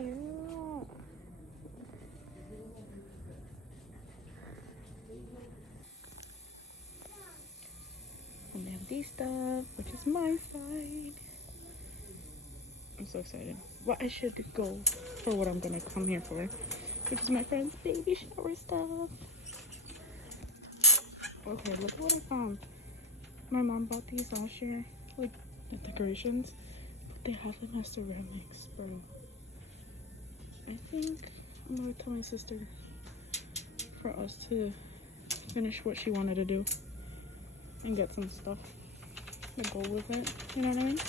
cute. And they have these stuff, which is my side. I'm so excited. Well, I should go for what I'm gonna come here for, which is my friend's baby shower stuff. Okay, look what I found. My mom bought these last year, like the decorations, but they have them as ceramics, bro. I think I'm gonna tell my sister for us to finish what she wanted to do and get some stuff to go with it. You know what I mean?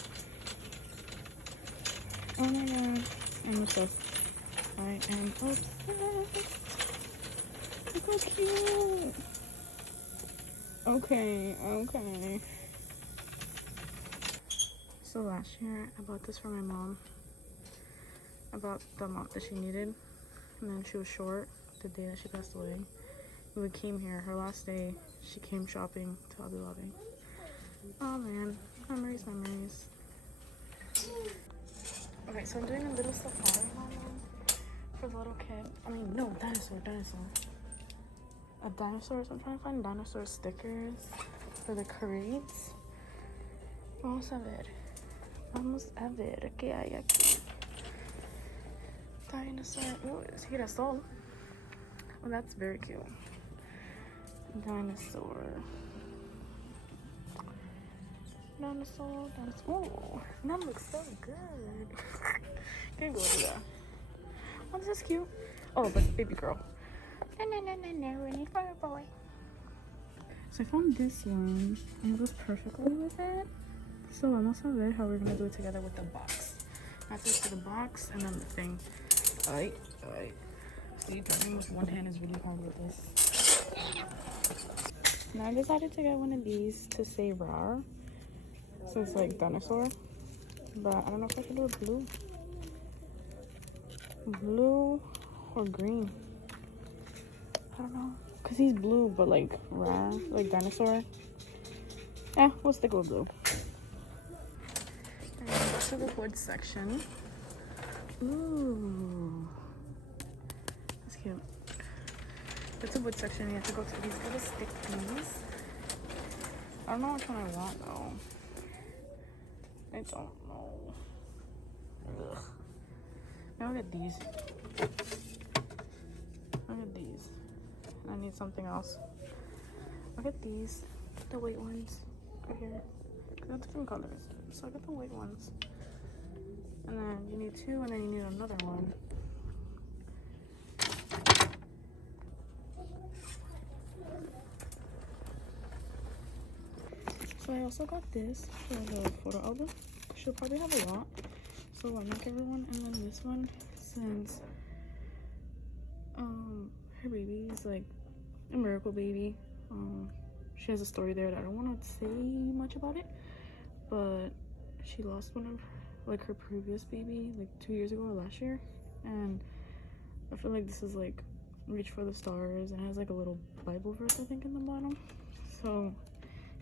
Oh my god, I'm obsessed. I am obsessed. Look how cute. Okay. So last year I bought this for my mom. I bought the amount that she needed, and then she was short the day that she passed away. When we came here, her last day, she came shopping to Hobby Lobby. Oh man, memories. Okay, so I'm doing a little safari moment for the little kid. I mean, no, dinosaur. A dinosaur, so I'm trying to find dinosaur stickers for the crates. Vamos a ver qué hay aquí. Dinosaur. Oh, it's girasol. Oh, that's very cute. Dinosaur. Oh, that looks so good. Can't go over there. Oh, this is cute. Oh, but baby girl. No, we need for a boy. So I found this one, and it goes perfectly with it. So vamos a ver how we're gonna do it together with the box. That's it for the box, and then the thing. Alright. See, driving with one hand is really hard with this. Now I decided to get one of these to say rar. So it's like dinosaur. But I don't know if I should do it blue. Blue or green. I don't know. Because he's blue, but like rar, like dinosaur. Yeah, we'll stick with blue. And then go to the wood section. Ooh. That's cute. It's a wood section. You have to go to these little stick things. I don't know which one I want though. I don't know. Ugh. Now look at these. Look at these. I need something else. Look at these. The white ones. Right here. They're different colors. So I got the white ones. And then you need two, and then you need another one. So I also got this for the photo album. She'll probably have a lot, so I'll make everyone. And then this one, since her baby is like a miracle baby. She has a story there that I don't want to say much about it, but she lost one of like her previous baby like 2 years ago or last year, and I feel like this is like reach for the stars, and it has like a little Bible verse I think in the bottom. So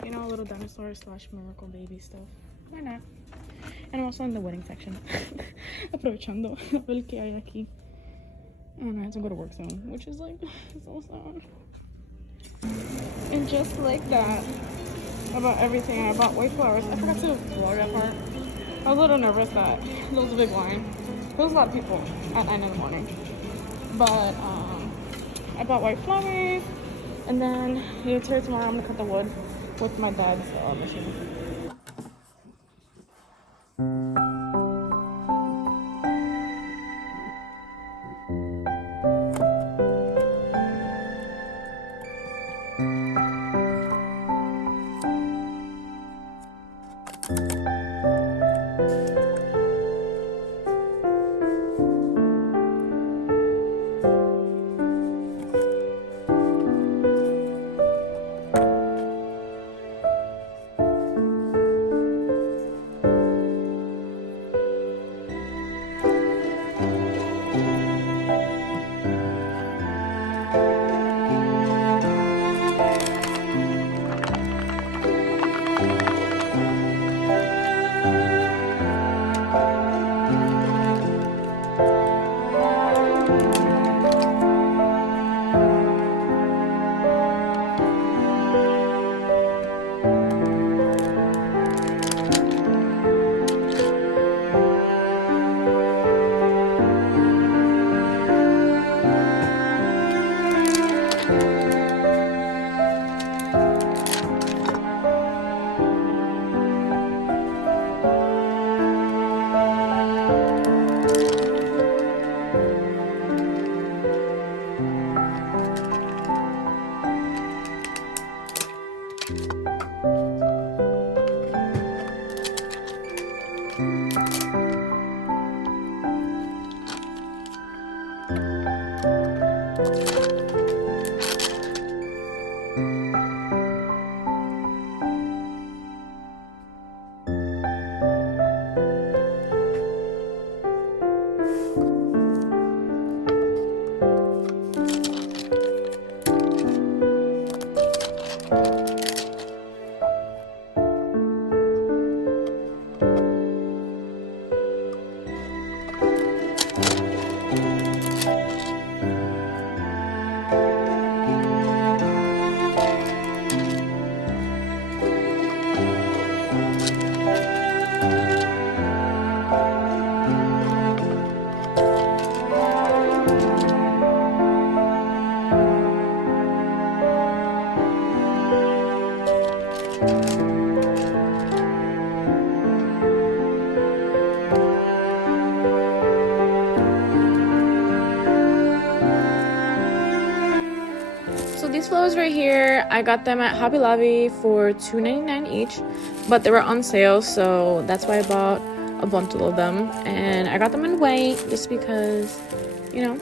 you know, a little dinosaur / miracle baby stuff. Why not? And I'm also in the wedding section. Aprovechando a ver qué hay aquí. And I have to go to work soon, which is like so sad. And just like that, about everything, I bought white flowers. I forgot to vlog that part. I was a little nervous that there was a big line. There was a lot of people at 9 in the morning. But I bought white flowers, and then later tomorrow I'm gonna cut the wood with my dad's machine. flowers right here, I got them at Hobby Lobby for $2.99 each, but they were on sale, so that's why I bought a bundle of them. And I got them in white just because, you know,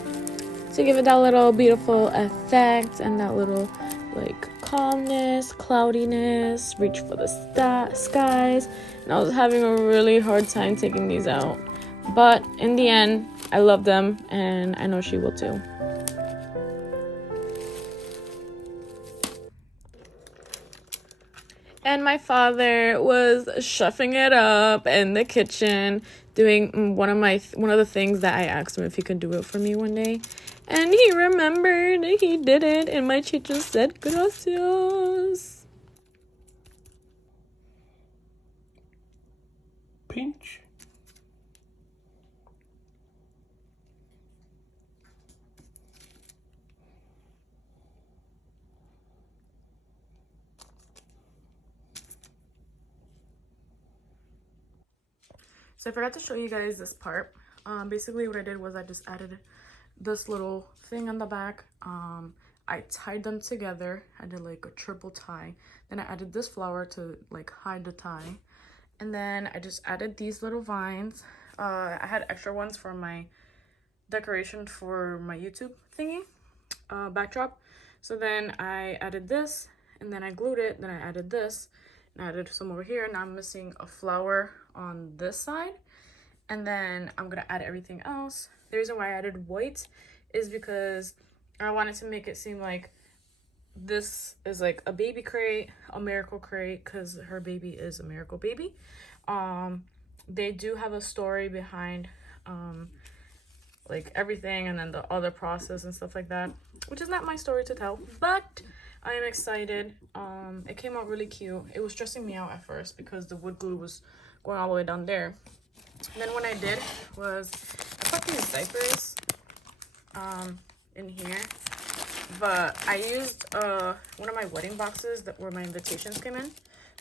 to give it that little beautiful effect and that little like calmness, cloudiness, reach for the skies. And I was having a really hard time taking these out, but in the end I love them, and I know she will too. And my father was chefing it up in the kitchen, doing one of the things that I asked him if he could do it for me one day. And he remembered, and he did it, and my chicho said gracias. Pinch. So I forgot to show you guys this part. Basically what I did was I just added this little thing on the back. I tied them together. I did like a triple tie. Then I added this flower to like hide the tie. And then I just added these little vines. I had extra ones for my decoration for my YouTube thingy, backdrop. So then I added this, and then I glued it. Then I added this, and I added some over here. Now I'm missing a flower on this side. And then I'm gonna add everything else. The reason why I added white is because I wanted to make it seem like this is like a baby crate, a miracle crate, because her baby is a miracle baby. They do have a story behind like everything, and then the other process and stuff like that, which is not my story to tell, but I am excited. It came out really cute. It was stressing me out at first because the wood glue was going all the way down there. And then what I did was I put these diapers in here, but I used one of my wedding boxes that where my invitations came in.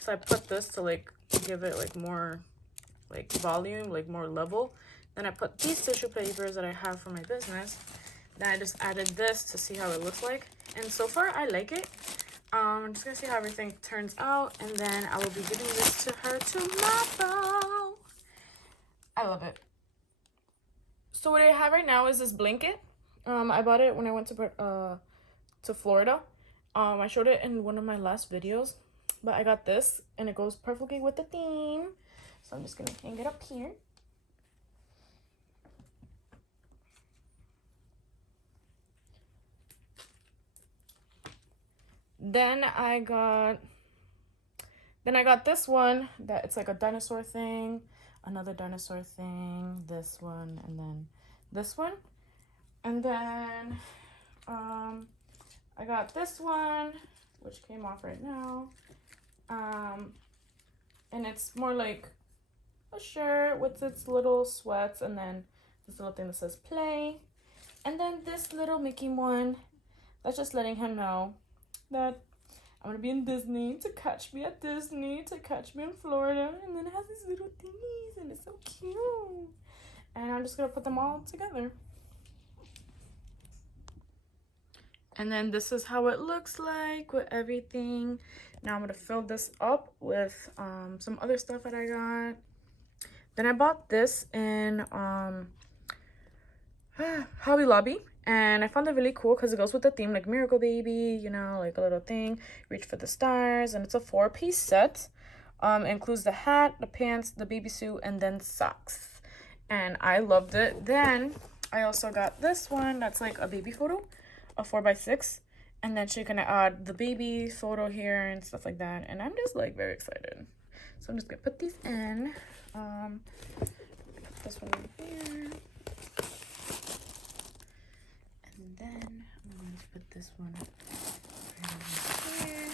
So I put this to like give it like more like volume, like more level. Then I put these tissue papers that I have for my business. Then I just added this to see how it looks like. And so far I like it. I'm just gonna see how everything turns out, and then I will be giving this to her tomorrow. I love it. So what I have right now is this blanket. I bought it when I went to Florida. I showed it in one of my last videos, but I got this and it goes perfectly with the theme. So I'm just gonna hang it up here. Then I got this one that it's like a dinosaur thing, another dinosaur thing, this one, and then this one. And then I got this one, which came off right now. And it's more like a shirt with its little sweats, and then this little thing that says play. And then this little Mickey one, that's just letting him know that I'm gonna be in Disney, to catch me at Disney, to catch me in Florida. And then it has these little thingies, and it's so cute. And I'm just gonna put them all together. And then this is how it looks like with everything. Now I'm gonna fill this up with some other stuff that I got. Then I bought this in Hobby Lobby, and I found it really cool because it goes with the theme, like miracle baby, you know, like a little thing, reach for the stars. And it's a 4-piece set. It includes the hat, the pants, the baby suit, and then socks. And I loved it. Then I also got this one that's like a baby photo, a 4x6, and then she can add the baby photo here and stuff like that. And I'm just like very excited. So I'm just gonna put these in. Put this one in here. And then I'm going to put this one right over here.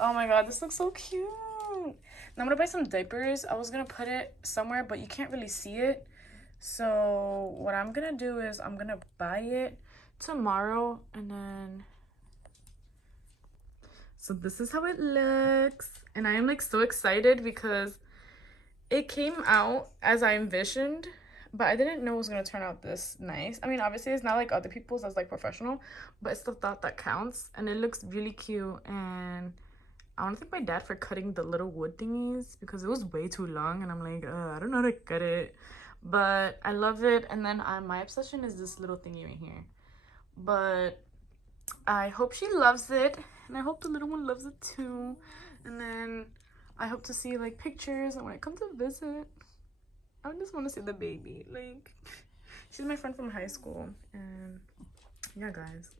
Oh my god, this looks so cute. Now I'm gonna buy some diapers. I was gonna put it somewhere, but you can't really see it. So what I'm gonna do is I'm gonna buy it tomorrow, and then so this is how it looks. And I am like so excited because it came out as I envisioned. but I didn't know it was gonna turn out this nice. I mean, obviously it's not like other people's that's like professional, but it's the thought that counts, and it looks really cute. And I want to thank my dad for cutting the little wood thingies because it was way too long, and I'm like, I don't know how to cut it, but I love it. And then my obsession is this little thingy right here, but I hope she loves it, and I hope the little one loves it too. And then I hope to see like pictures, and when I come to visit, I just want to see the baby. Like, she's my friend from high school, and yeah, guys,